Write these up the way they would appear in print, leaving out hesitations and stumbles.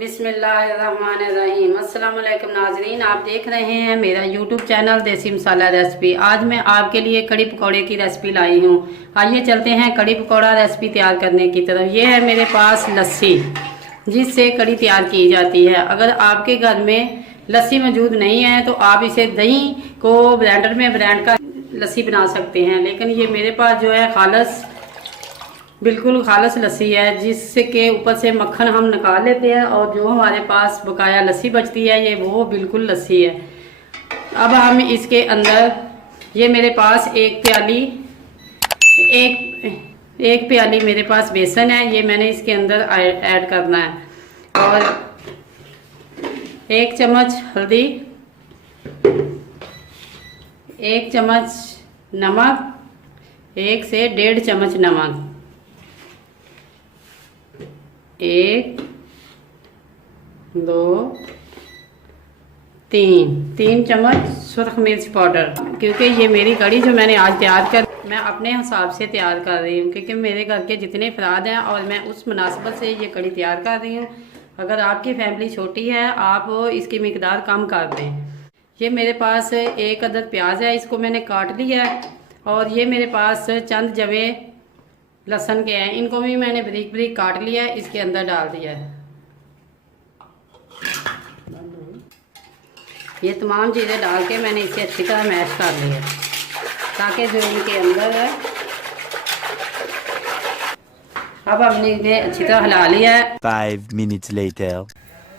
बिस्मिल्लाहिर्रहमानिर्रहीम। अस्सलाम वालेकुम नाजरीन, आप देख रहे हैं मेरा यूट्यूब चैनल देसी मसाला रेसिपी। आज मैं आपके लिए कड़ी पकौड़े की रेसिपी लाई हूँ। आइए चलते हैं कड़ी पकौड़ा रेसिपी तैयार करने की तरफ। ये है मेरे पास लस्सी जिससे कड़ी तैयार की जाती है। अगर आपके घर में लस्सी मौजूद नहीं है तो आप इसे दही को ब्लेंडर में ब्लेंड कर लस्सी बना सकते हैं, लेकिन ये मेरे पास जो है बिल्कुल खालस लस्सी है, जिससे के ऊपर से मक्खन हम निकाल लेते हैं और जो हमारे पास बकाया लस्सी बचती है ये वो बिल्कुल लस्सी है। अब हम इसके अंदर ये मेरे पास एक प्याली मेरे पास बेसन है, ये मैंने इसके अंदर ऐड करना है। और 1 चम्मच हल्दी, 1 चम्मच नमक, 1 से 1.5 चम्मच नमक, 1 2 3 चम्मच सुरख मिर्च पाउडर। क्योंकि ये मेरी कड़ी जो मैंने आज मैं अपने हिसाब से तैयार कर रही हूँ, क्योंकि मेरे घर के जितने अफराद हैं और मैं उस मुनासिबत से ये कड़ी तैयार कर रही हूँ। अगर आपकी फैमिली छोटी है आप इसकी मिकदार कम कर दें। ये मेरे पास 1 अदद प्याज है, इसको मैंने काट लिया है। और ये मेरे पास चंद जवे लहसुन के हैं, इनको भी मैंने बारीक बारीक काट लिया है, इसके अंदर डाल दिया है। ये तमाम चीज़ें डाल के मैंने इसे अच्छी तरह मैश कर लिया ताकि जो इनके अंदर है। अब हमने इन्हें अच्छी तरह हिला लिया है। 5 minutes later।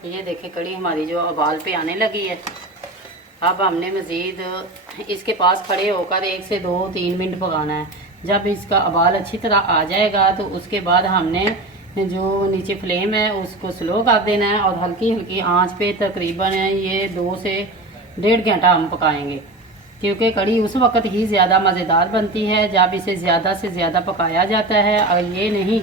ये देखें कड़ी हमारी जो उबाल पे आने लगी है। अब हमने मज़ीद इसके पास खड़े होकर 1 से 2-3 मिनट पकाना है। जब इसका उबाल अच्छी तरह आ जाएगा तो उसके बाद हमने जो नीचे फ्लेम है उसको स्लो कर देना है और हल्की हल्की आंच पे तकरीबन ये 2 से 1.5 घंटा हम पकाएंगे। क्योंकि कड़ी उस वक्त ही ज़्यादा मज़ेदार बनती है जब इसे ज़्यादा से ज़्यादा पकाया जाता है। और ये नहीं,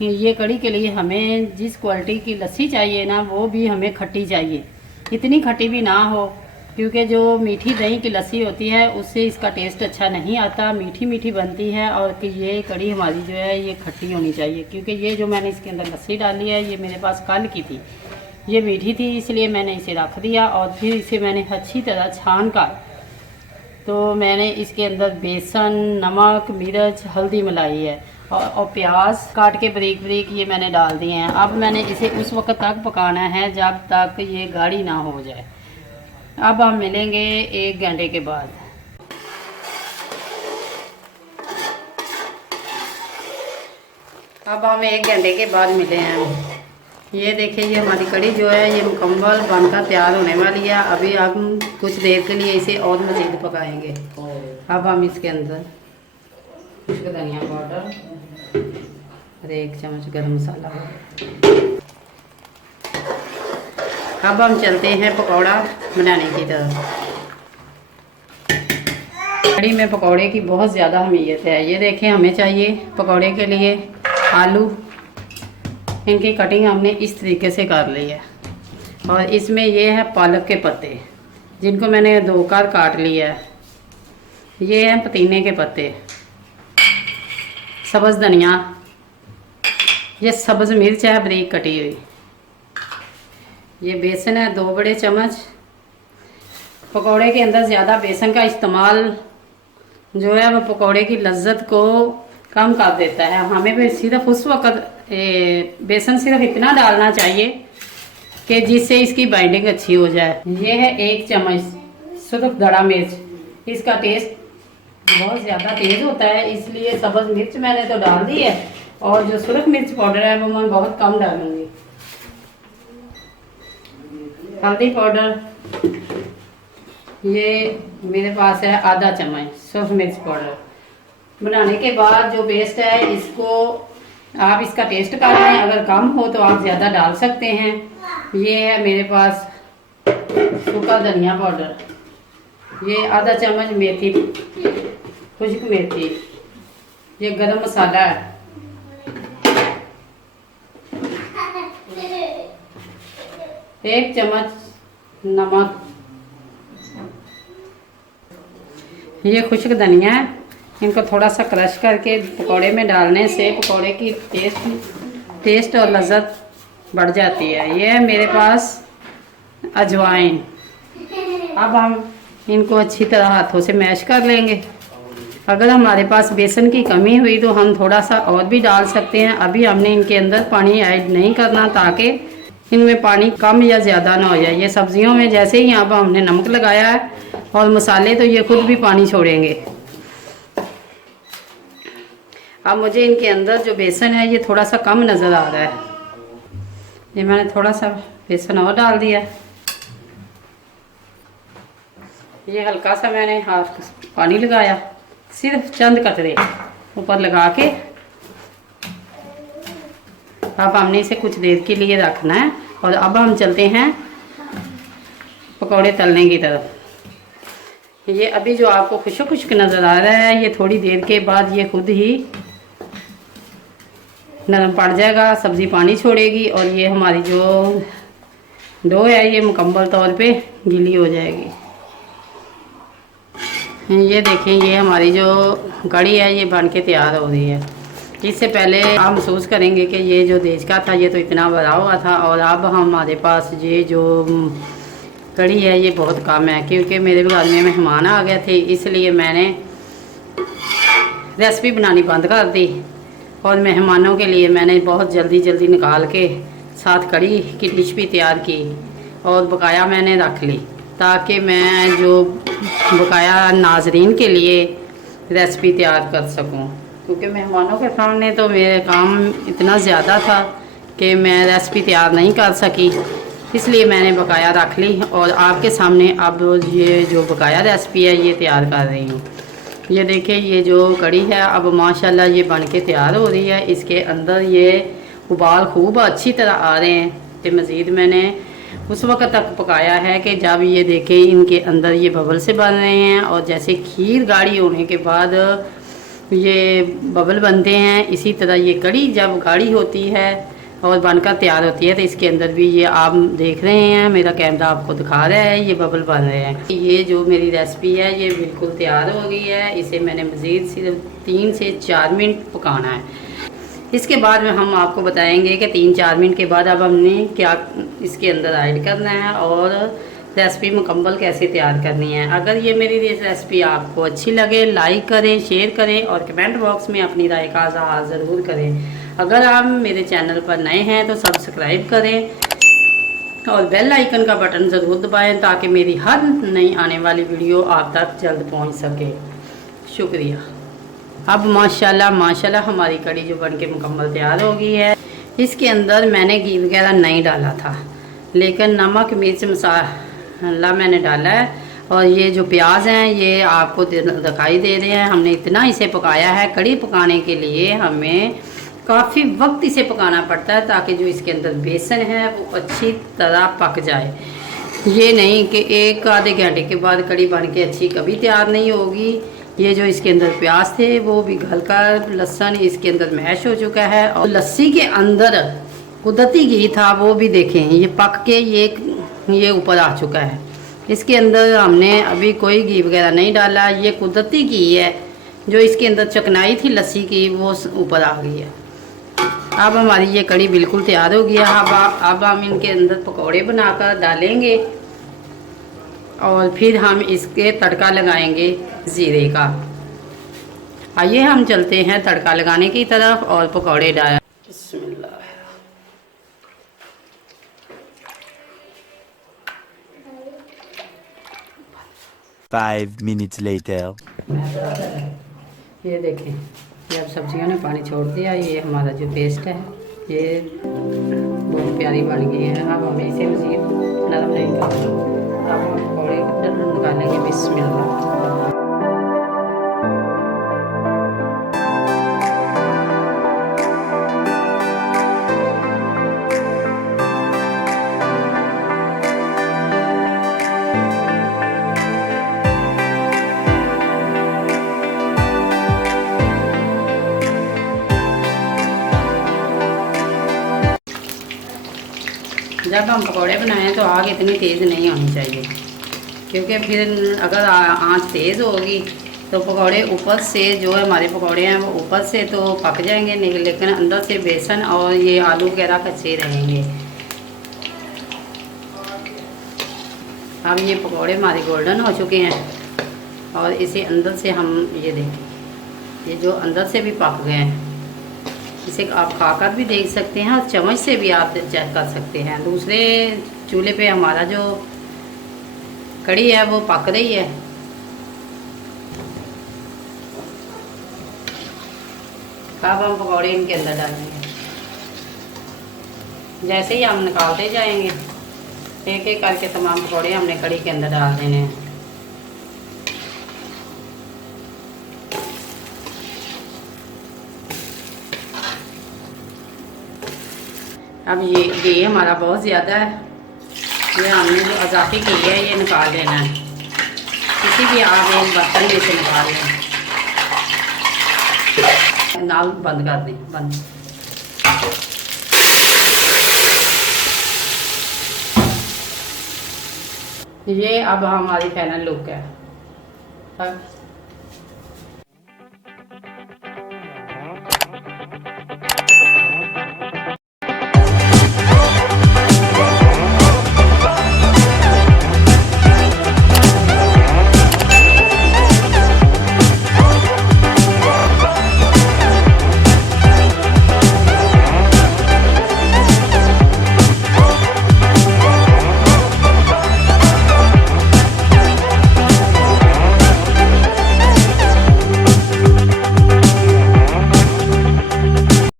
ये कड़ी के लिए हमें जिस क्वालिटी की लस्सी चाहिए ना वो भी हमें खट्टी चाहिए, इतनी खट्टी भी ना हो, क्योंकि जो मीठी दही की लस्सी होती है उससे इसका टेस्ट अच्छा नहीं आता, मीठी मीठी बनती है। और कि ये कड़ी हमारी जो है ये खट्टी होनी चाहिए। क्योंकि ये जो मैंने इसके अंदर लस्सी डाली है ये मेरे पास कल की थी, ये मीठी थी, इसलिए मैंने इसे रख दिया। और फिर इसे मैंने अच्छी तरह छान कर तो मैंने इसके अंदर बेसन, नमक, मिर्च, हल्दी मिलाई है और प्याज काट के बारीक बारीक ये मैंने डाल दिए हैं। अब मैंने इसे उस वक्त तक पकाना है जब तक ये गाढ़ी ना हो जाए। अब हम मिलेंगे 1 घंटे के बाद। अब हम 1 घंटे के बाद मिले हैं। ये देखिए ये हमारी कड़ी जो है ये मुकम्मल बनकर तैयार होने वाली है। अभी हम कुछ देर के लिए इसे और मज़ीद पकाएंगे। अब हम इसके अंदर कुछ धनिया पाउडर और 1 चम्मच गरम मसाला। अब हम चलते हैं पकौड़ा बनाने की तरफ। कड़ी में पकौड़े की बहुत ज़्यादा अहमियत है। ये देखें हमें चाहिए पकौड़े के लिए आलू, इनकी कटिंग हमने इस तरीके से कर ली है। और इसमें ये है पालक के पत्ते जिनको मैंने धोकर काट लिया है। ये हैं पुदीने के पत्ते, सब्ज़ धनिया, ये सब्ज़ मिर्च है बारीक कटी हुई, ये बेसन है 2 बड़े चम्मच। पकौड़े के अंदर ज़्यादा बेसन का इस्तेमाल जो है वो पकौड़े की लज्जत को कम कर देता है। हमें भी सिर्फ उस वक्त बेसन सिर्फ इतना डालना चाहिए कि जिससे इसकी बाइंडिंग अच्छी हो जाए। ये है 1 चम्मच सुरख धड़ा मिर्च, इसका टेस्ट बहुत ज़्यादा तेज़ होता है इसलिए सब्ज़ मिर्च मैंने तो डाल दी है और जो सुरख मिर्च पाउडर है वो मैं बहुत कम डालूँगी। हल्दी पाउडर ये मेरे पास है आधा चम्मच सुरख मिर्च पाउडर। बनाने के बाद जो पेस्ट है इसको आप इसका टेस्ट कर लें, अगर कम हो तो आप ज़्यादा डाल सकते हैं। ये है मेरे पास सूखा धनिया पाउडर, ये आधा चम्मच मेथी, खुश्क मेथी, ये गरम मसाला है, एक चम्मच नमक, ये खुश्क धनिया है, इनको थोड़ा सा क्रश करके पकौड़े में डालने से पकौड़े की टेस्ट और लज्जत बढ़ जाती है। ये है मेरे पास अजवाइन। अब हम इनको अच्छी तरह हाथों से मैश कर लेंगे। अगर हमारे पास बेसन की कमी हुई तो हम थोड़ा सा और भी डाल सकते हैं। अभी हमने इनके अंदर पानी ऐड नहीं करना ताकि इनमें पानी कम या ज़्यादा ना हो जाए। ये सब्जियों में जैसे ही यहाँ पर हमने नमक लगाया है और मसाले, तो ये खुद भी पानी छोड़ेंगे। अब मुझे इनके अंदर जो बेसन है ये थोड़ा सा कम नज़र आ रहा है। ये मैंने थोड़ा सा बेसन और डाल दिया। ये हल्का सा मैंने हाथ पानी लगाया, सिर्फ चंद कतरे ऊपर लगा के। अब हमने इसे कुछ देर के लिए रखना है और अब हम चलते हैं पकौड़े तलने की तरफ। ये अभी जो आपको खुश्क खुश्क नज़र आ रहा है, ये थोड़ी देर के बाद ये खुद ही नरम पड़ जाएगा, सब्ज़ी पानी छोड़ेगी और ये हमारी जो डो है ये मुकम्मल तौर पे गीली हो जाएगी। ये देखें, ये हमारी जो कड़ी है ये बन के तैयार हो रही है। इससे पहले आप महसूस करेंगे कि ये जो देचका था ये तो इतना भरा हुआ था, और अब हमारे पास ये जो कड़ी है ये बहुत कम है, क्योंकि मेरे घर में मेहमान आ गए थे, इसलिए मैंने रेसिपी बनानी बंद कर दी और मेहमानों के लिए मैंने बहुत जल्दी निकाल के साथ कड़ी की डिश भी तैयार की और बकाया मैंने रख ली, ताकि मैं जो बकाया नाजरीन के लिए रेसिपी तैयार कर सकूं। क्योंकि मेहमानों के सामने तो मेरे काम इतना ज़्यादा था कि मैं रेसिपी तैयार नहीं कर सकी, इसलिए मैंने बकाया रख ली और आपके सामने अब ये जो बकाया रेसिपी है ये तैयार कर रही हूँ। ये देखिए, ये जो कड़ी है अब माशाल्लाह ये बन के तैयार हो रही है। इसके अंदर ये उबाल खूब अच्छी तरह आ रहे हैं। तो मज़ीद मैंने उस वक्त तक पकाया है कि जब ये देखें इनके अंदर ये बबल से बन रहे हैं, और जैसे खीर गाढ़ी होने के बाद ये बबल बनते हैं, इसी तरह ये कड़ी जब गाढ़ी होती है और बनकर तैयार होती है तो इसके अंदर भी ये आप देख रहे हैं, मेरा कैमरा आपको दिखा रहा है, ये बबल बन रहे हैं। ये जो मेरी रेसिपी है ये बिल्कुल तैयार हो गई है। इसे मैंने मज़ीद सिर्फ 3 से 4 मिनट पकाना है। इसके बाद में हम आपको बताएंगे कि 3-4 मिनट के बाद अब हमने क्या इसके अंदर ऐड करना है और रेसिपी मुकम्मल कैसे तैयार करनी है। अगर ये मेरी रेसिपी आपको अच्छी लगे, लाइक करें, शेयर करें और कमेंट बॉक्स में अपनी राय का इज़हार ज़रूर करें। अगर आप मेरे चैनल पर नए हैं तो सब्सक्राइब करें और बेल आइकन का बटन ज़रूर दबाएं, ताकि मेरी हर नई आने वाली वीडियो आप तक जल्द पहुंच सके। शुक्रिया। अब माशाल्लाह हमारी कड़ी जो बनके मुकम्मल तैयार हो गई है। इसके अंदर मैंने घी वगैरह नहीं डाला था, लेकिन नमक मिर्च मसाला मैंने डाला है। और ये जो प्याज हैं ये आपको दिखाई दे रहे हैं। हमने इतना इसे पकाया है। कड़ी पकाने के लिए हमें काफ़ी वक्त इसे पकाना पड़ता है, ताकि जो इसके अंदर बेसन है वो अच्छी तरह पक जाए। ये नहीं कि 1-आधे घंटे के बाद कड़ी बन के अच्छी कभी तैयार नहीं होगी। ये जो इसके अंदर प्याज थे वो भी गलकर, लहसुन इसके अंदर मैश हो चुका है, और लस्सी के अंदर कुदरती घी था वो भी देखें ये पक के ये ऊपर आ चुका है। इसके अंदर हमने अभी कोई घी वगैरह नहीं डाला, ये कुदरती घी है। जो इसके अंदर चकनाई थी लस्सी की वो ऊपर आ गई है। अब हमारी ये कड़ी बिल्कुल तैयार हो गया। अब हम इनके अंदर पकौड़े बनाकर डालेंगे और फिर हम इसके तड़का लगाएंगे ज़ीरे का। आइए हम चलते हैं तड़का लगाने की तरफ और पकौड़े डाल। बिस्मिल्लाह। 5 minutes later. ये देखें, ये अब सब्जियों ने पानी छोड़ दिया। ये हमारा जो पेस्ट है ये बहुत प्यारी बन गई है। अब हमें इसे मज़ीद नरम नहीं करना। अब हम पकौड़े निकालेंगे। बिस्मिल्लाह। जब हम पकौड़े बनाएं तो आग इतनी तेज़ नहीं होनी चाहिए, क्योंकि फिर अगर आंच तेज़ होगी तो पकौड़े ऊपर से जो हमारे पकौड़े हैं वो ऊपर से तो पक जाएंगे, लेकिन अंदर से बेसन और ये आलू वगैरह कच्चे रहेंगे। अब ये पकौड़े हमारे गोल्डन हो चुके हैं और इसे अंदर से हम ये देखें, ये जो अंदर से भी पक गए हैं, इसे आप खाकर भी देख सकते हैं और चम्मच से भी आप चेक कर सकते हैं। दूसरे चूल्हे पे हमारा जो कड़ी है वो पक रही है। अब हम पकौड़े इनके अंदर डालेंगे। जैसे ही हम निकालते जाएंगे, एक एक करके तमाम पकौड़े हमने कड़ी के अंदर डाल देने हैं। अब ये घी हमारा बहुत ज़्यादा है, ये हमने जो अजाफी की है ये निकाल देना है। किसी भी आप एक बर्तन में से निकाल लें। नाल बंद कर दें, बंद। ये अब हमारी फाइनल लुक है। अब